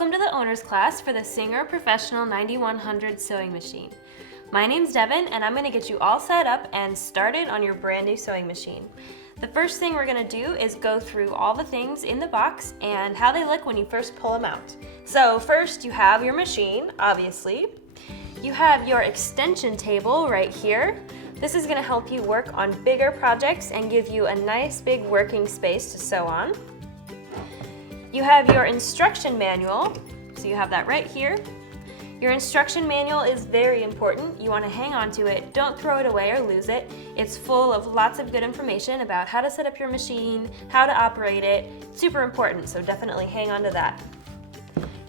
Welcome to the owner's class for the Singer Professional 9100 sewing machine. My name's Devin and I'm going to get you all set up and started on your brand new sewing machine. The first thing we're going to do is go through all the things in the box and how they look when you first pull them out. So first you have your machine, obviously. You have your extension table right here. This is going to help you work on bigger projects and give you a nice big working space to sew on. You have your instruction manual, so you have that right here. Your instruction manual is very important. You want to hang on to it. Don't throw it away or lose it. It's full of lots of good information about how to set up your machine, how to operate it. Super important, so definitely hang on to that.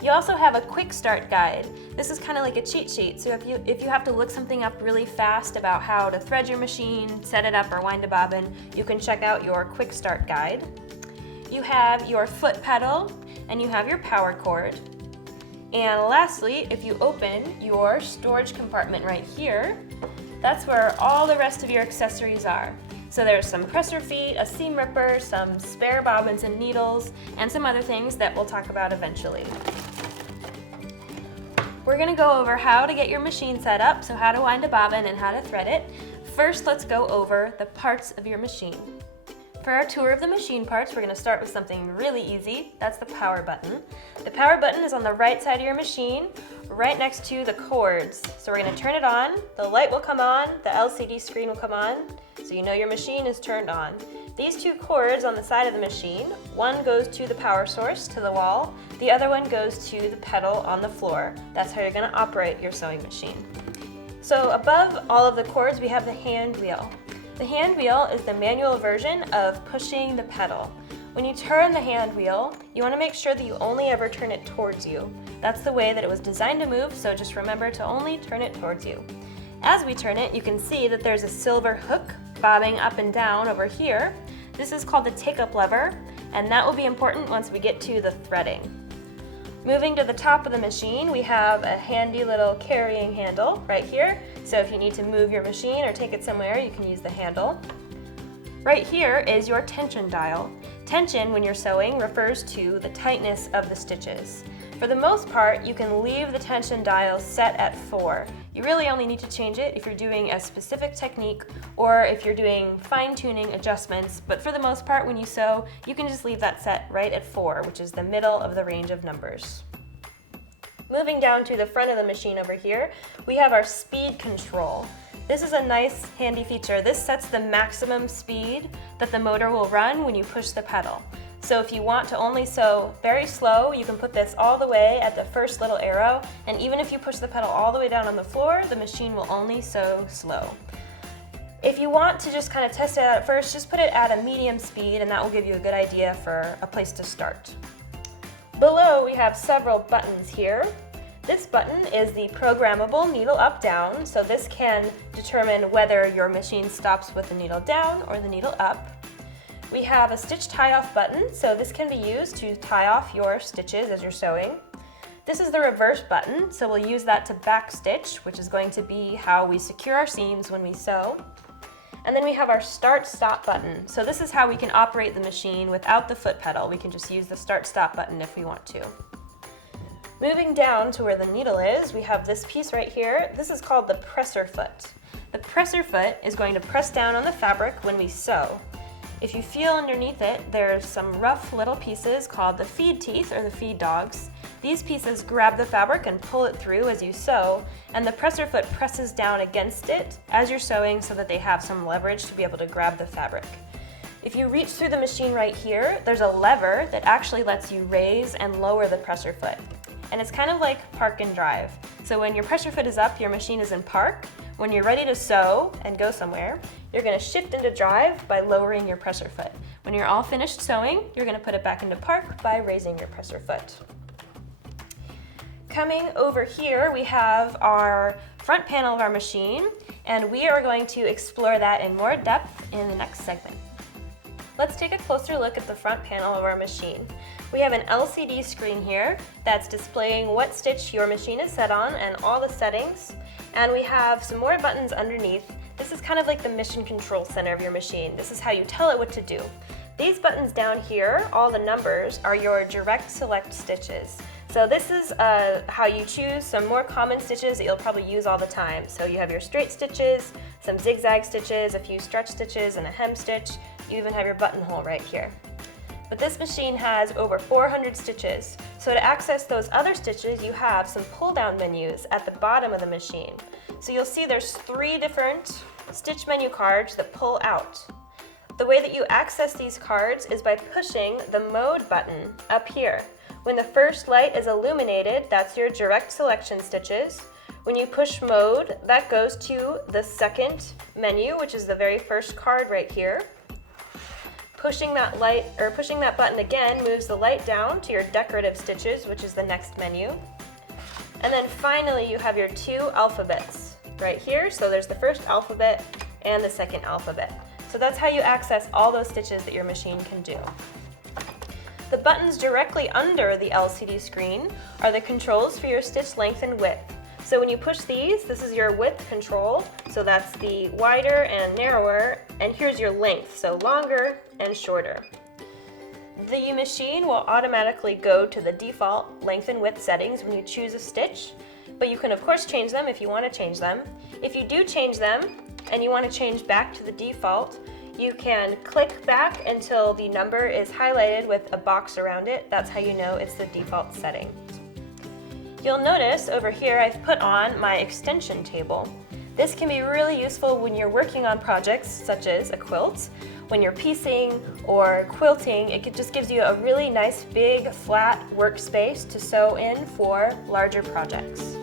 You also have a quick start guide. This is kind of like a cheat sheet, so if you have to look something up really fast about how to thread your machine, set it up, or wind a bobbin, you can check out your quick start guide. You have your foot pedal and you have your power cord. And lastly, if you open your storage compartment right here, that's where all the rest of your accessories are. So there's some presser feet, a seam ripper, some spare bobbins and needles, and some other things that we'll talk about eventually. We're going to go over how to get your machine set up, so how to wind a bobbin and how to thread it. First, let's go over the parts of your machine. For our tour of the machine parts, we're going to start with something really easy. That's the power button. The power button is on the right side of your machine, right next to the cords. So we're going to turn it on, the light will come on, the LCD screen will come on, so you know your machine is turned on. These two cords on the side of the machine, one goes to the power source, to the wall, the other one goes to the pedal on the floor. That's how you're going to operate your sewing machine. So above all of the cords, we have the hand wheel. The hand wheel is the manual version of pushing the pedal. When you turn the hand wheel, you want to make sure that you only ever turn it towards you. That's the way that it was designed to move, so just remember to only turn it towards you. As we turn it, you can see that there's a silver hook bobbing up and down over here. This is called the take-up lever, and that will be important once we get to the threading. Moving to the top of the machine, we have a handy little carrying handle right here. So if you need to move your machine or take it somewhere, you can use the handle. Right here is your tension dial. Tension, when you're sewing, refers to the tightness of the stitches. For the most part, you can leave the tension dial set at 4. You really only need to change it if you're doing a specific technique or if you're doing fine-tuning adjustments, but for the most part, when you sew, you can just leave that set right at 4, which is the middle of the range of numbers. Moving down to the front of the machine over here, we have our speed control. This is a nice, handy feature. This sets the maximum speed that the motor will run when you push the pedal. So if you want to only sew very slow, you can put this all the way at the first little arrow, and even if you push the pedal all the way down on the floor, the machine will only sew slow. If you want to just kind of test it out at first, just put it at a medium speed, and that will give you a good idea for a place to start. Below, we have several buttons here. This button is the programmable needle up-down, so this can determine whether your machine stops with the needle down or the needle up. We have a stitch tie-off button, so this can be used to tie off your stitches as you're sewing. This is the reverse button, so we'll use that to back stitch, which is going to be how we secure our seams when we sew. And then we have our start-stop button. So this is how we can operate the machine without the foot pedal. We can just use the start-stop button if we want to. Moving down to where the needle is, we have this piece right here. This is called the presser foot. The presser foot is going to press down on the fabric when we sew. If you feel underneath it, there's some rough little pieces called the feed teeth or the feed dogs. These pieces grab the fabric and pull it through as you sew, and the presser foot presses down against it as you're sewing so that they have some leverage to be able to grab the fabric. If you reach through the machine right here, there's a lever that actually lets you raise and lower the presser foot. And it's kind of like park and drive. So when your presser foot is up, your machine is in park. When you're ready to sew and go somewhere, you're going to shift into drive by lowering your presser foot. When you're all finished sewing, you're going to put it back into park by raising your presser foot. Coming over here, we have our front panel of our machine, and we are going to explore that in more depth in the next segment. Let's take a closer look at the front panel of our machine. We have an LCD screen here that's displaying what stitch your machine is set on and all the settings. And we have some more buttons underneath. This is kind of like the mission control center of your machine. This is how you tell it what to do. These buttons down here, all the numbers, are your direct select stitches. So this is how you choose some more common stitches that you'll probably use all the time. So you have your straight stitches, some zigzag stitches, a few stretch stitches, and a hem stitch. You even have your buttonhole right here. But this machine has over 400 stitches. So to access those other stitches, you have some pull-down menus at the bottom of the machine. So you'll see there's 3 different stitch menu cards that pull out. The way that you access these cards is by pushing the mode button up here. When the first light is illuminated, that's your direct selection stitches. When you push mode, that goes to the second menu, which is the very first card right here. Pushing that button again moves the light down to your decorative stitches, which is the next menu. And then finally, you have your 2 alphabets right here. So there's the first alphabet and the second alphabet. So that's how you access all those stitches that your machine can do. The buttons directly under the LCD screen are the controls for your stitch length and width. So when you push these, this is your width control, so that's the wider and narrower, and here's your length, so longer and shorter. The machine will automatically go to the default length and width settings when you choose a stitch, but you can of course change them if you want to change them. If you do change them and you want to change back to the default, you can click back until the number is highlighted with a box around it. That's how you know it's the default setting. You'll notice over here I've put on my extension table. This can be really useful when you're working on projects such as a quilt. When you're piecing or quilting, it just gives you a really nice big flat workspace to sew in for larger projects.